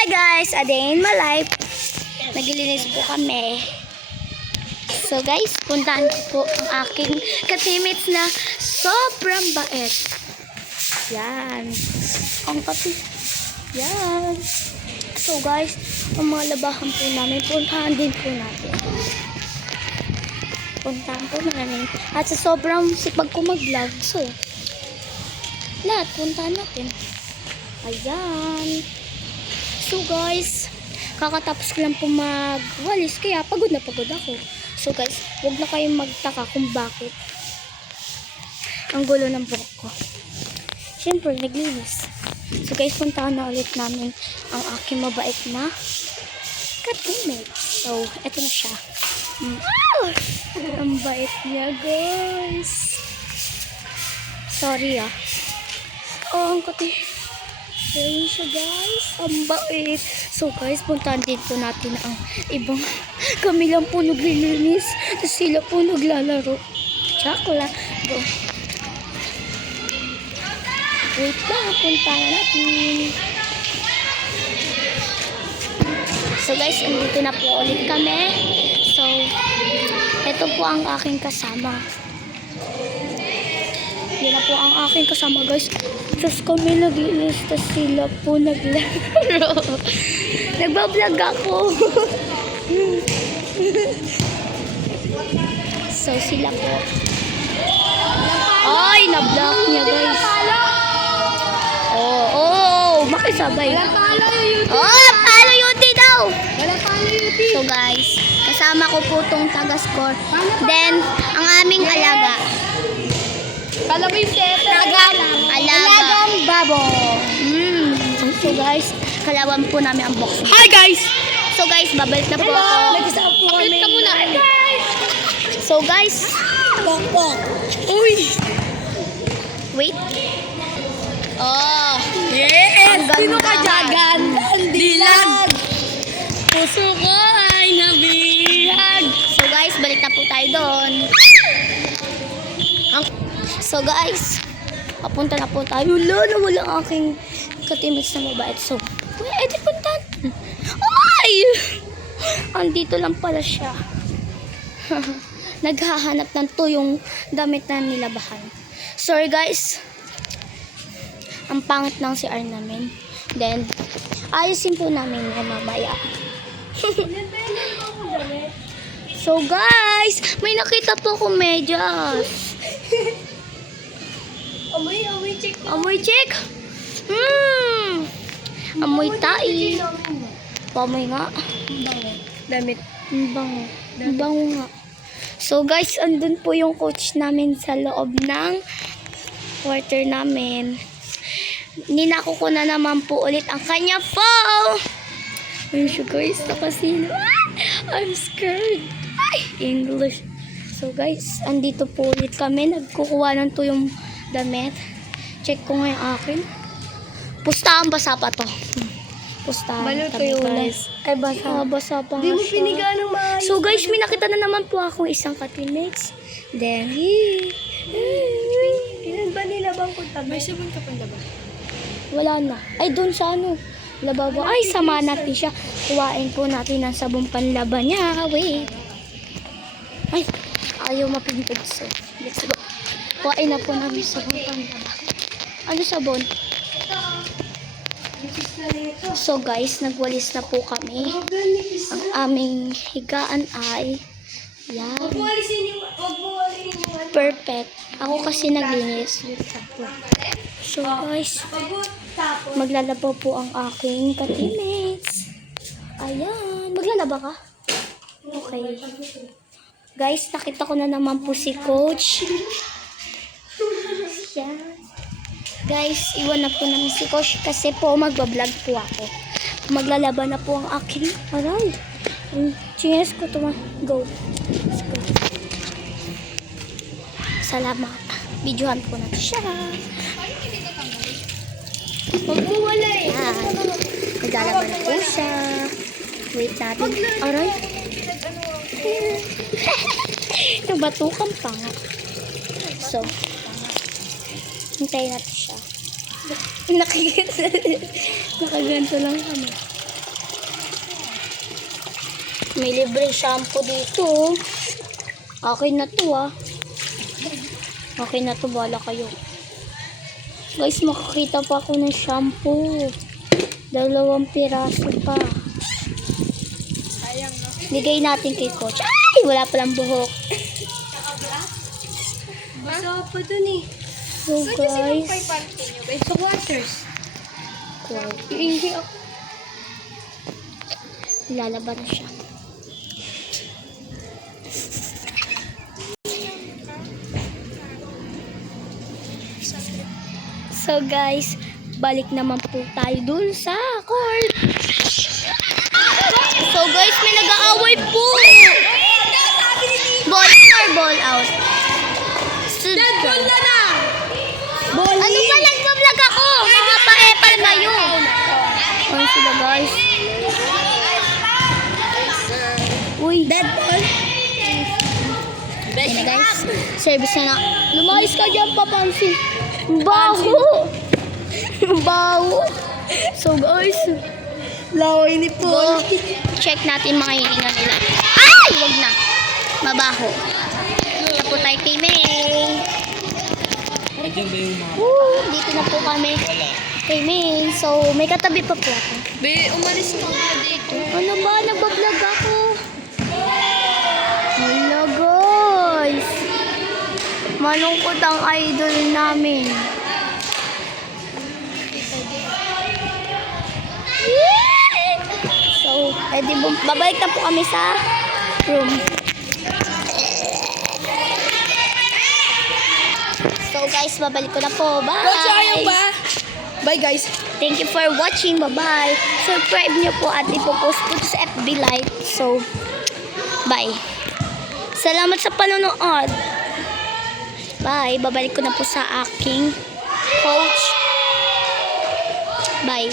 Hi guys, a day in my life. Naglilinis po kami. So guys, puntahan ko po ang aking ka-teammates na sobrang bait. Yan. Ang yan. So guys, ang mga labahan po namin, puntahan din po natin. Puntahan po namin. At sa sobrang sipag ko mag-vlog, so lahat puntahan natin. Ayan. So guys, kakatapos ko lang po magwalis, kaya pagod na pagod ako. So guys, huwag na kayong magtaka kung bakit ang gulo ng buhok ko. Siyempre, naglinis. So guys, puntahan na ulit namin ang aking mabait na ka-teammate. So, eto na siya. Ang bait niya, guys. Sorry Oh, ang kati. Ayun siya, guys. Ang bait. So guys, puntahan din po natin ang ibang. Kami lang po naglilinis. Tapos sila po naglalaro. Tsakla. Wait lang, puntahan natin. So guys, andito na po ulit kami. So, ito po ang aking kasama. Yan na po ang aking kasama, guys. Tapos kami naglinis, tapos sila po naglaro. Nagbablog ako. So, sila po. Ay, na-block niya, guys. Oh, makisabay. Palo UT daw. So, guys, kasama ko po tong taga-score. Then, ang aming alaga. Alagang babo. So guys, kalawan po namin ang box. Hi guys! So guys, babalik na po ako. Nag-isap po kami. Ka muna. So guys, Pok. Uy! wait. Oh, Yes! Ang Sino ka ganda. dyan? Dilag! Puso ko ay nabihag. so guys, balik na po tayo doon. So guys, papunta na po tayo. Wala ang aking ka-teammates na mabait. So, edi punta. Ay! Andito lang pala siya. Naghahanap ng tuyong damit na nilabahan. Sorry guys. Ang pangit ng CR namin. Then, ayusin po namin yung mamaya. So guys, may nakita po akong medyas. Amoy check. Amoy check. Amoy tai. Pamoy nga. Damit. Ang bango. Ang bango nga. So guys, andun po yung coach namin sa loob ng quarter namin. Ninako ko na naman po ulit ang kanya phone. Ayun siya guys, nakasino. I'm scared. Ay, English. So guys, andito po ulit kami. Nagkukuha ng tuyong damit. Check ko nga yung akin. Pustahan, basa pa to. Pustahan. Baluto tabi, yung guys. Ay, basa. Basa pa Di nga mo siya. piniga ng maayos. So guys, may nakita na naman po akong isang ka-teammates. Then, Ilan ba nilabang ko tabi? May sabon ka pang labang. wala na. Ay, doon sa ano. Lababo. Ay, sama natin siya. Kuhain po natin ang sabong panlaban niya. Wait. Ay, ayaw mapintig. So, let's go. Kuhain na po namin sabong panlaban. Ano sabon? So guys, nagwalis na po kami. Ang aming higaan ay yan. Huwag mo alisin yung Perfect. Ako kasi naglinis. So guys, maglalabaw po ang aking ka-teammates. Ayan. Maglalaba ka? Okay. Guys, nakita ko na naman po si coach. Yan. Guys, iwan na po namin si coach kasi po magbablog po ako. Maglalaba na po ang aking aray. Chinelas ko ito. Go. Let's go. Salamat. Videohan po natin siya. Huwag mo wala eh. Yan. Naglalaba na po siya. Wait natin. Aray. Nabatukan pa nga. So, hintayin natin siya. Nakaganto lang kami. May libre shampoo dito. Okay na to ah. Okay na to, bala kayo. Guys, makakita pa ako ng shampoo. 2 piraso pa. Sayang, no? Bigay natin kay coach. Ay! Wala palang buhok. Basta pa dun eh. So Saan kasi yung guys. panty nyo, guys? Sa waters. Hindi ako. Lalaba na siya. So guys, balik naman po tayo dun sa court. So guys, may nag-aaway po. Ball in or ball out? Ball na na! Ball Ano ba nagbablog ako? Mga pa-epal kayo. Ano sila guys? Uy. Dead ball. Ayan na guys. Service na na. Lumayas ka dyan, papansin. Baho. Baho. So guys. Laway ni Go. Check natin mga hininga nila. Ay! Huwag na. Mabaho. Punta po tayo kay May. Dito na po kami kay May. So, may katabi pa po ako. Be, umalis mo nga dito. Ano ba? Nagbablog ako. Hello guys. Malungkot ang idol namin. So, edi babalik na po kami sa room. So guys, babalik ko na po. Bye! Sayang ba? Bye, guys. Thank you for watching. Bye-bye. Subscribe nyo po at ipopost po sa FB Live. So, bye. Salamat sa panonood. Bye. Babalik ko na po sa aking coach. Bye.